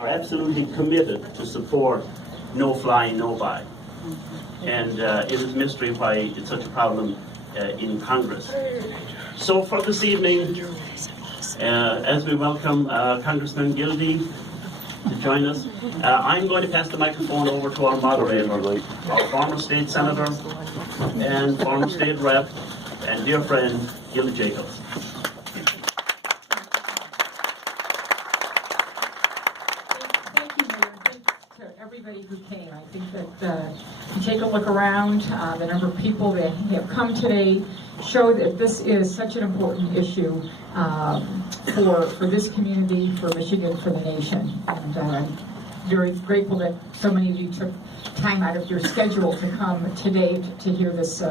are absolutely committed to support no fly, no buy. And it is mystery why it's such a problem in Congress. So for this evening, as we welcome Congressman Gilby to join us, I'm going to pass the microphone over to our moderator, our former state senator and former state rep and dear friend, Gilby Jacobs. Everybody who came. I think that if you take a look around, the number of people that have come today show that this is such an important issue for this community, for Michigan, for the nation. And I'm very grateful that so many of you took time out of your schedule to come today to hear this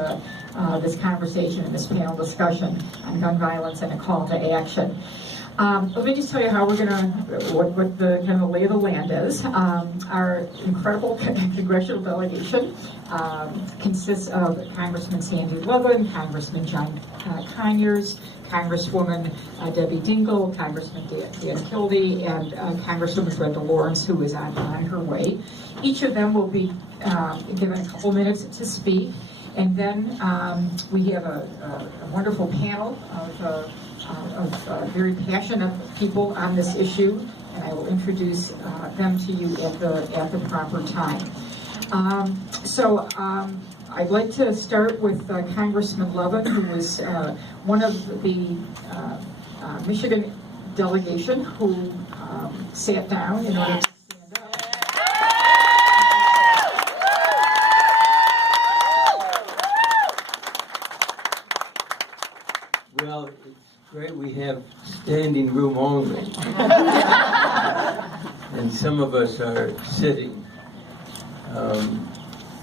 this conversation and this panel discussion on gun violence and a call to action. Let me just tell you how we're what the kind of the lay of the land is. Our incredible congressional delegation consists of Congressman Sandy Levin, Congressman John Conyers, Congresswoman Debbie Dingell, Congressman Dan Kildee, and Congresswoman Brenda Lawrence, who is on her way. Each of them will be given a couple minutes to speak, and then we have a wonderful panel of very passionate people on this issue, and I will introduce them to you at the proper time. I'd like to start with Congressman Levin, who was one of the Michigan delegation who sat down in order to stand up. Well, it's great we have standing room only. And some of us are sitting.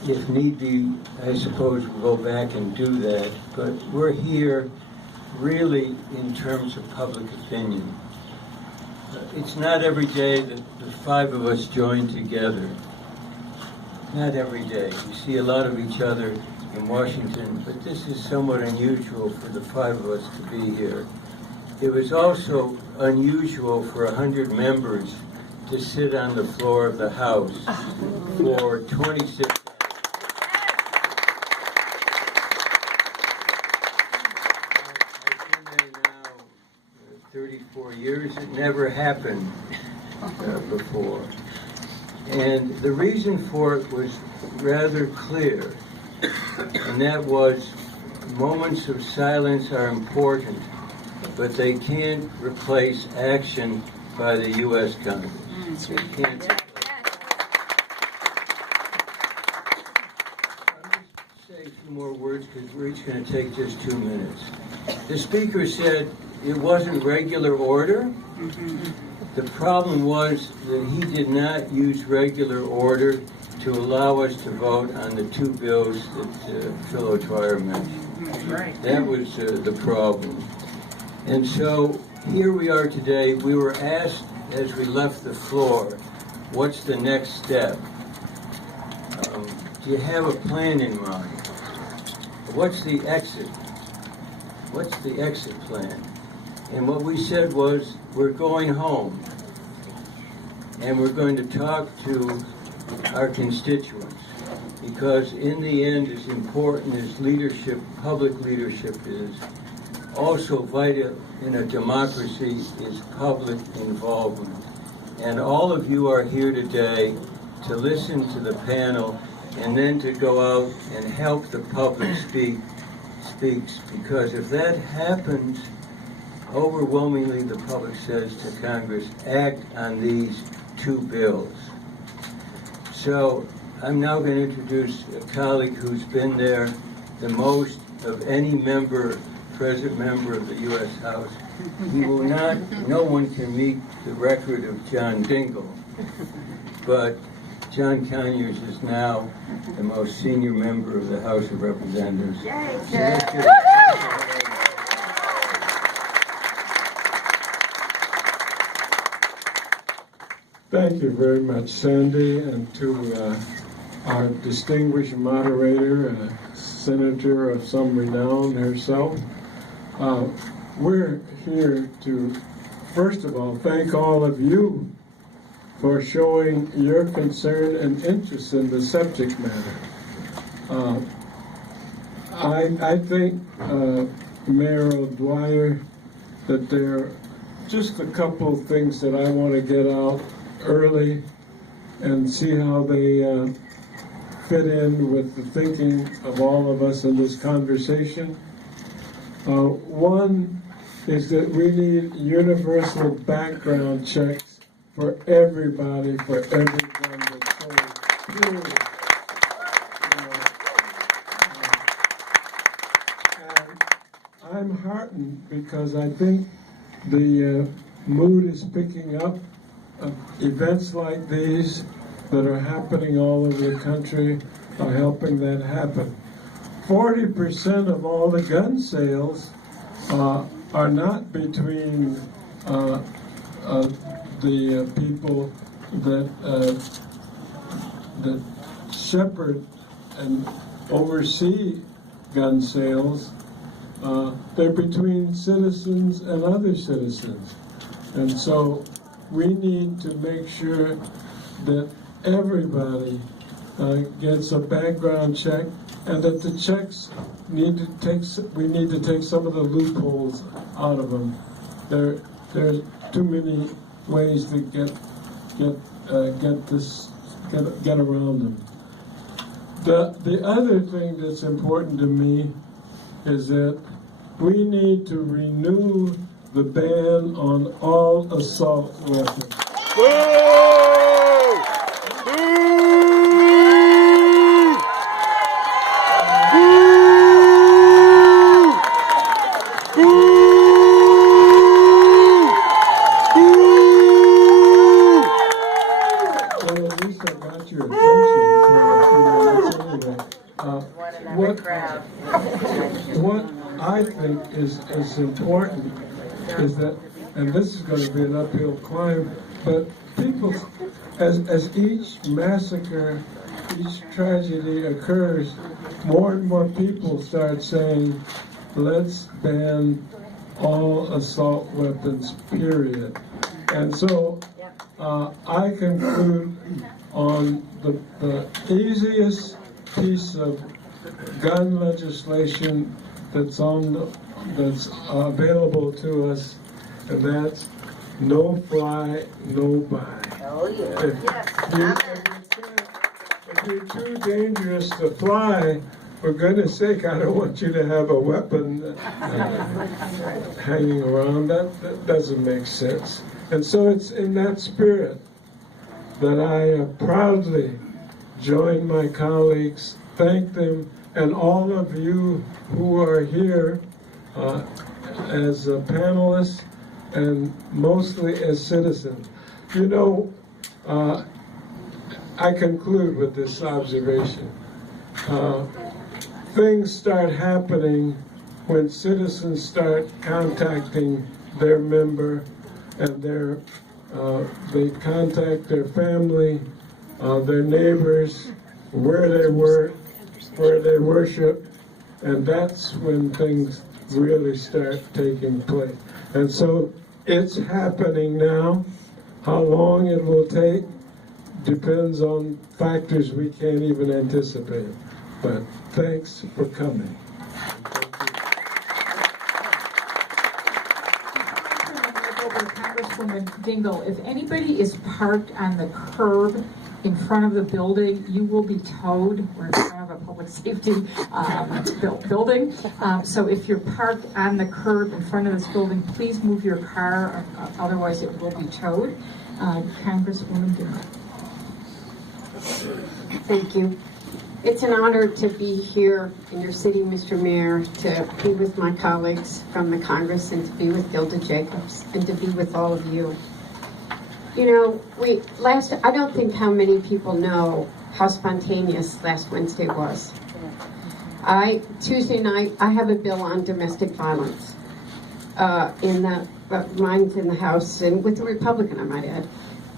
If need be, I suppose we'll go back and do that. But we're here really in terms of public opinion. It's not every day that the five of us join together. Not every day. We see a lot of each other in Washington, but this is somewhat unusual for the five of us to be here. It was also unusual for 100 members to sit on the floor of the House for 26 hours. I've been there now 34 years. It never happened before. And the reason for it was rather clear. And that was, moments of silence are important, but they can't replace action by the U.S. Congress. They can't. I'll just say a few more words because we're each going to take just 2 minutes. The Speaker said it wasn't regular order. The problem was that he did not use regular order to allow us to vote on the two bills that Phil O'Dwyer mentioned. Right. That was the problem. And so here we are today. We were asked as we left the floor, what's the next step? Do you have a plan in mind? What's the exit? What's the exit plan? And what we said was, we're going home. And we're going to talk to our constituents, because in the end, as important as leadership, public leadership is, also vital in a democracy is public involvement. And all of you are here today to listen to the panel and then to go out and help the public speaks, because if that happens, overwhelmingly the public says to Congress, act on these two bills. So I'm now going to introduce a colleague who's been there the most of any member, present member of the U.S. House. He will not, no one can meet the record of John Dingell, but John Conyers is now the most senior member of the House of Representatives. Thank you very much, Sandy, and to our distinguished moderator, a senator of some renown herself. We're here to, first of all, thank all of you for showing your concern and interest in the subject matter. I think, Mayor O'Dwyer, that there are just a couple of things that I want to get out early and see how they fit in with the thinking of all of us in this conversation. One is that we need universal background checks for everybody, for everyone that's sold, period. And I'm heartened because I think the mood is picking up. Events like these that are happening all over the country are helping that happen. 40% of all the gun sales are not between the people that shepherd and oversee gun sales. They're between citizens and other citizens. And so we need to make sure that everybody gets a background check, and that the checks we need to take some of the loopholes out of them. There's too many ways to get around them. The other thing that's important to me is that we need to renew the ban on all assault weapons. Well, at least I got your attention for a few minutes anyway. What I think is important is that, and this is going to be an uphill climb, but people, as each massacre, each tragedy occurs, more and more people start saying, let's ban all assault weapons, period. And so I conclude on the easiest piece of gun legislation that's available to us, and that's no fly, no buy. Oh, yeah. If you're too dangerous to fly, for goodness sake, I don't want you to have a weapon hanging around. That doesn't make sense. And so it's in that spirit that I proudly join my colleagues, thank them, and all of you who are here as panelists and mostly as citizens. You know, I conclude with this observation. Things start happening when citizens start contacting their member, and they contact their family, their neighbors, where they work, where they worship, and that's when things really start taking place. And so it's happening now. How long it will take depends on factors we can't even anticipate. But thanks for coming. Congresswoman Dingle, if anybody is parked on the curb in front of the building, you will be towed. We're in front of a public safety building. So if you're parked on the curb in front of this building, please move your car, otherwise it will be towed. Congresswoman Dingle. Thank you. It's an honor to be here in your city, Mr. Mayor, to be with my colleagues from the Congress, and to be with Gilda Jacobs, and to be with all of you. You know, I don't think how many people know how spontaneous last Wednesday was. Tuesday night, I have a bill on domestic violence. Mine's in the House, and with the Republican, I might add.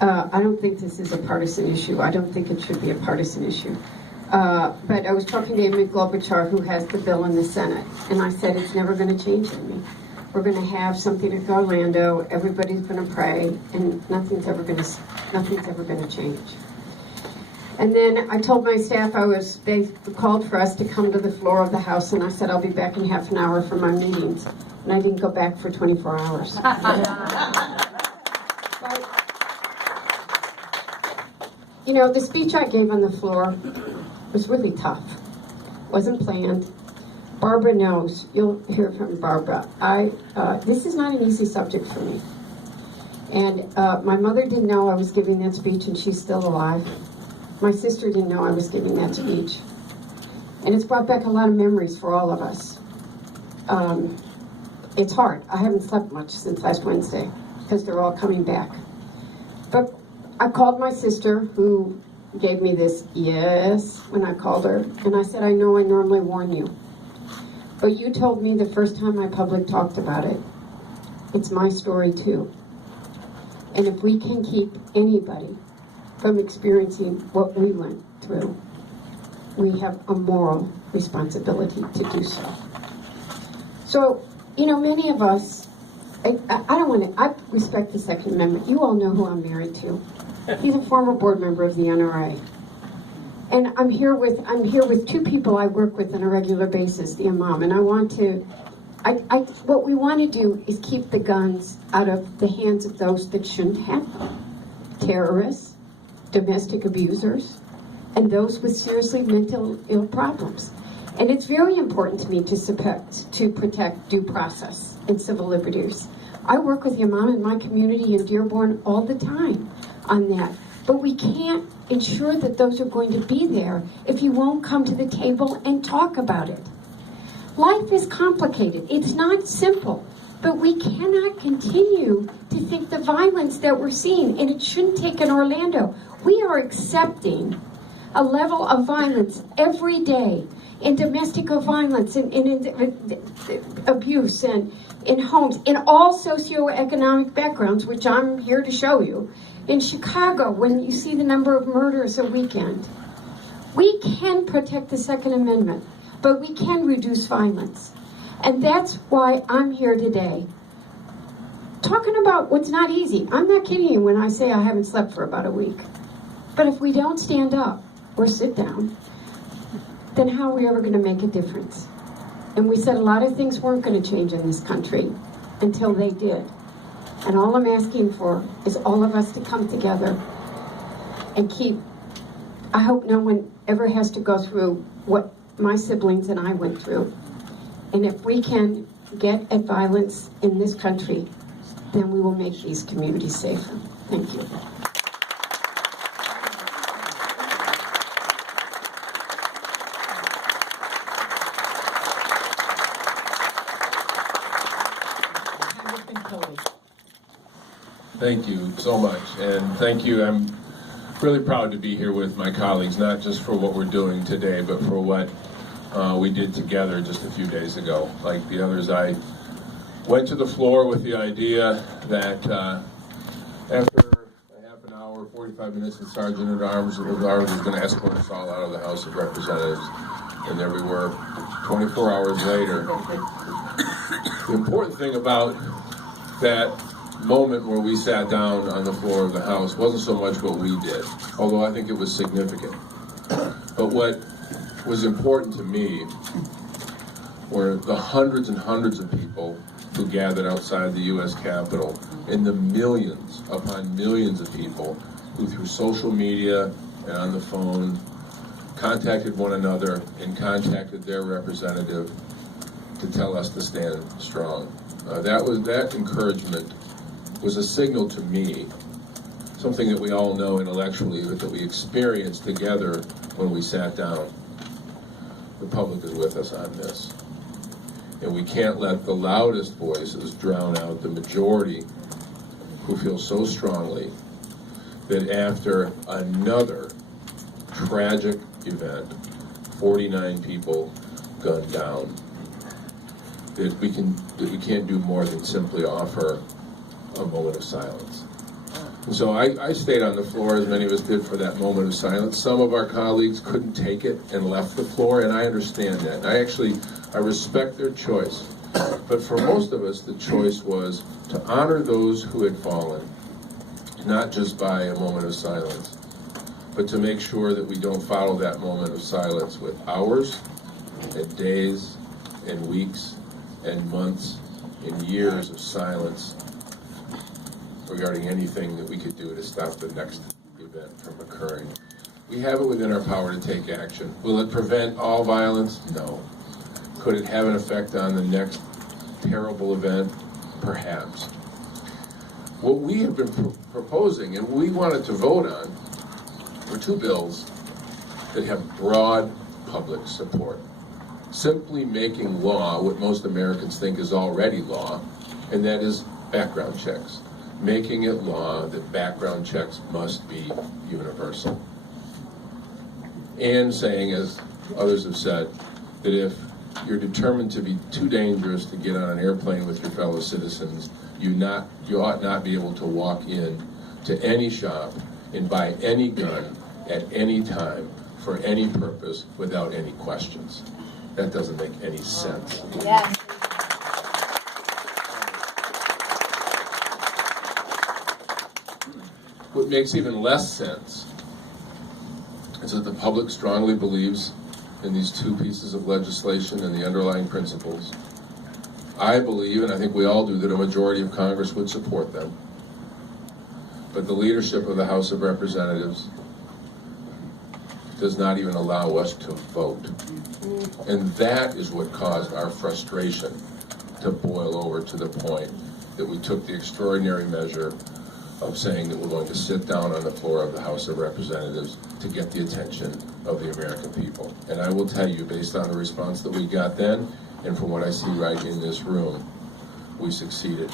I don't think this is a partisan issue. I don't think it should be a partisan issue. But I was talking to Amy Klobuchar, who has the bill in the Senate, and I said, it's never going to change, Amy. We're going to have something at Orlando. Everybody's going to pray, and nothing's ever going to change. And then I told my staff they called for us to come to the floor of the House, and I said I'll be back in half an hour for my meetings. And I didn't go back for 24 hours. But, you know, the speech I gave on the floor was really tough. Wasn't planned. Barbara knows. You'll hear from Barbara. This is not an easy subject for me. And my mother didn't know I was giving that speech, and she's still alive. My sister didn't know I was giving that speech. And it's brought back a lot of memories for all of us. It's hard. I haven't slept much since last Wednesday because they're all coming back. But I called my sister, who gave me this yes when I called her, and I said, I know I normally warn you, but you told me the first time my public talked about it. It's my story too. And if we can keep anybody from experiencing what we went through, we have a moral responsibility to do so. So, you know, many of us, I respect the Second Amendment. You all know who I'm married to. He's a former board member of the NRA. And I'm here with two people I work with on a regular basis, the imam, and what we want to do is keep the guns out of the hands of those that shouldn't have them. Terrorists, domestic abusers, and those with seriously mental ill problems. And it's very important to me to protect due process and civil liberties. I work with the imam in my community in Dearborn all the time on that. But we can't ensure that those are going to be there if you won't come to the table and talk about it. Life is complicated. It's not simple. But we cannot continue to think the violence that we're seeing, and it shouldn't take in Orlando. We are accepting a level of violence every day in domestic violence, in abuse, and in homes, in all socioeconomic backgrounds, which I'm here to show you. In Chicago, when you see the number of murders a weekend, we can protect the Second Amendment, but we can reduce violence. And that's why I'm here today, talking about what's not easy. I'm not kidding you when I say I haven't slept for about a week. But if we don't stand up or sit down, then how are we ever going to make a difference? And we said a lot of things weren't going to change in this country until they did. And all I'm asking for is all of us to come together and I hope no one ever has to go through what my siblings and I went through. And if we can get at violence in this country, then we will make these communities safer. Thank you. Thank you so much, and thank you. I'm really proud to be here with my colleagues, not just for what we're doing today, but for what we did together just a few days ago. Like the others, I went to the floor with the idea that after a half an hour, 45 minutes, the Sergeant at Arms was going to escort us all out of the House of Representatives, and there we were 24 hours later. The important thing about that moment where we sat down on the floor of the House wasn't so much what we did, although I think it was significant. But what was important to me were the hundreds and hundreds of people who gathered outside the U.S. Capitol, and the millions upon millions of people who through social media and on the phone contacted one another and contacted their representative to tell us to stand strong. That encouragement was a signal to me, something that we all know intellectually, but that we experienced together when we sat down. The public is with us on this. And we can't let the loudest voices drown out the majority who feel so strongly that after another tragic event, 49 people gunned down, that we can't do more than simply offer a moment of silence. And so I stayed on the floor, as many of us did, for that moment of silence. Some of our colleagues couldn't take it and left the floor, and I understand that. I respect their choice. But for most of us, the choice was to honor those who had fallen, not just by a moment of silence, but to make sure that we don't follow that moment of silence with hours and days and weeks and months and years of silence regarding anything that we could do to stop the next event from occurring. We have it within our power to take action. Will it prevent all violence? No. Could it have an effect on the next terrible event? Perhaps. What we have been proposing and we wanted to vote on were two bills that have broad public support. Simply making law what most Americans think is already law, and that is background checks. Making it law that background checks must be universal. And saying, as others have said, that if you're determined to be too dangerous to get on an airplane with your fellow citizens, you ought not be able to walk in to any shop and buy any gun at any time for any purpose without any questions. That doesn't make any sense. Yes. What makes even less sense is that the public strongly believes in these two pieces of legislation and the underlying principles. I believe, and I think we all do, that a majority of Congress would support them. But the leadership of the House of Representatives does not even allow us to vote. And that is what caused our frustration to boil over to the point that we took the extraordinary measure of saying that we're going to sit down on the floor of the House of Representatives to get the attention of the American people. And I will tell you, based on the response that we got then, and from what I see right in this room, we succeeded.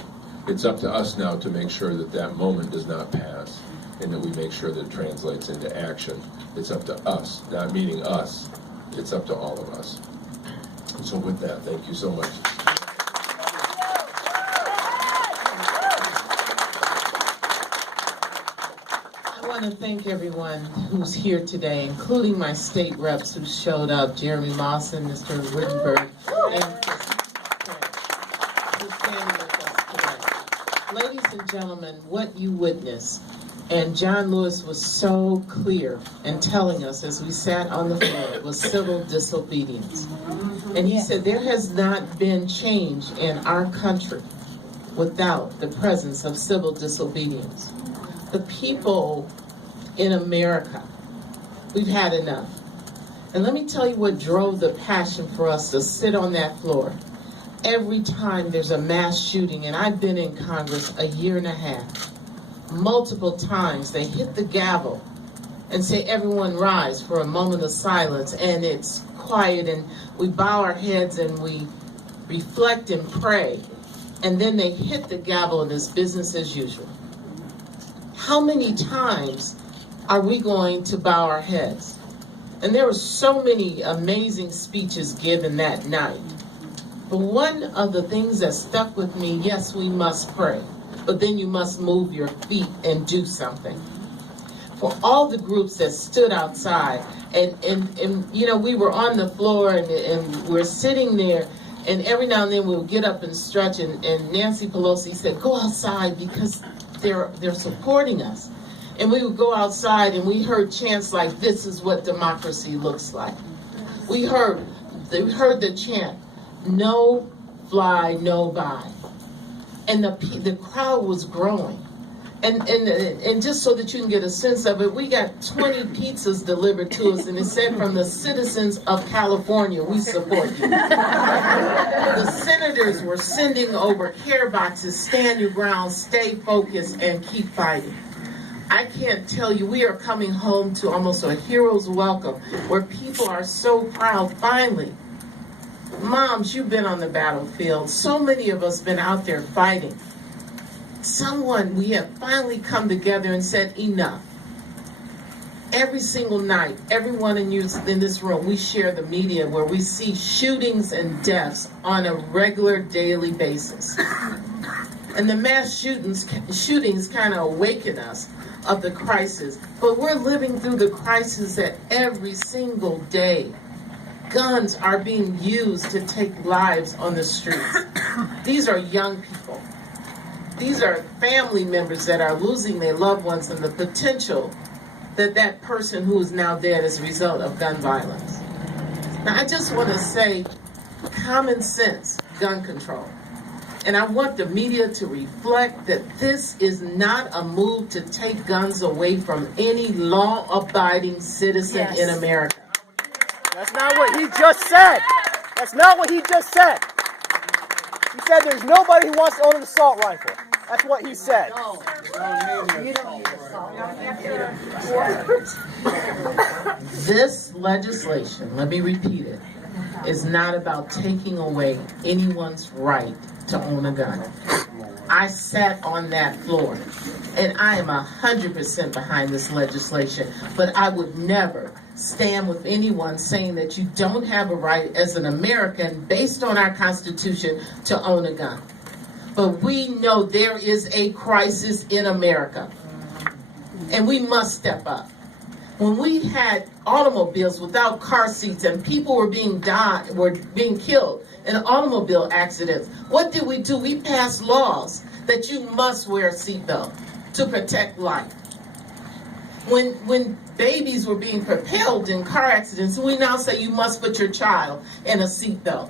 It's up to us now to make sure that that moment does not pass, and that we make sure that it translates into action. It's up to us, not meaning us. It's up to all of us. So with that, thank you so much. I want to thank everyone who's here today, including my state reps who showed up, Jeremy Lawson, Mr. Wittenberg, and who's standing with us today. Ladies and gentlemen, what you witnessed, and John Lewis was so clear in telling us as we sat on the floor, was civil disobedience. And he said there has not been change in our country without the presence of civil disobedience. The people in America, we've had enough. And let me tell you what drove the passion for us to sit on that floor. Every time there's a mass shooting, and I've been in Congress a year and a half, multiple times they hit the gavel and say, everyone rise for a moment of silence, and it's quiet, and we bow our heads and we reflect and pray, and then they hit the gavel and it's business as usual. How many times are we going to bow our heads? And there were so many amazing speeches given that night. But one of the things that stuck with me, yes, we must pray, but then you must move your feet and do something. For all the groups that stood outside, and you know, we were on the floor and we're sitting there, and every now and then we'll get up and stretch, and Nancy Pelosi said, go outside because they're supporting us. And we would go outside and we heard chants like, this is what democracy looks like. We heard the chant, no fly, no buy. And the crowd was growing. And just so that you can get a sense of it, we got 20 pizzas delivered to us, and it said, from the citizens of California, we support you. The senators were sending over care boxes, stand your ground, stay focused, and keep fighting. I can't tell you, we are coming home to almost a hero's welcome, where people are so proud, finally. Moms, you've been on the battlefield. So many of us been out there fighting. We have finally come together and said, enough. Every single night, everyone in this room, we share the media where we see shootings and deaths on a regular daily basis. And the mass shootings kind of awaken us of the crisis. But we're living through the crisis that every single day. guns are being used to take lives on the streets. These are young people. These are family members that are losing their loved ones, and the potential that that person who is now dead as a result of gun violence. Now, I just want to say common sense gun control. And I want the media to reflect that this is not a move to take guns away from any law-abiding citizen in America. That's not what he just said. That's not what he just said. He said there's nobody who wants to own an assault rifle. That's what he said. This legislation, let me repeat it, is not about taking away anyone's right to own a gun. I sat on that floor, and I am 100% behind this legislation, but I would never stand with anyone saying that you don't have a right as an American, based on our Constitution, to own a gun. But we know there is a crisis in America, and we must step up. When we had automobiles without car seats and people were being killed in automobile accidents, what did we do? We passed laws that you must wear a seatbelt to protect life. When babies were being propelled in car accidents, we now say you must put your child in a seatbelt.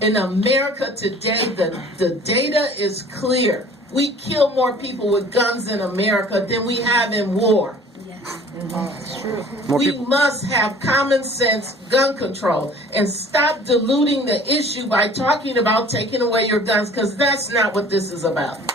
In America today, the data is clear. We kill more people with guns in America than we have in war. We must have common sense gun control and stop diluting the issue by talking about taking away your guns, because that's not what this is about.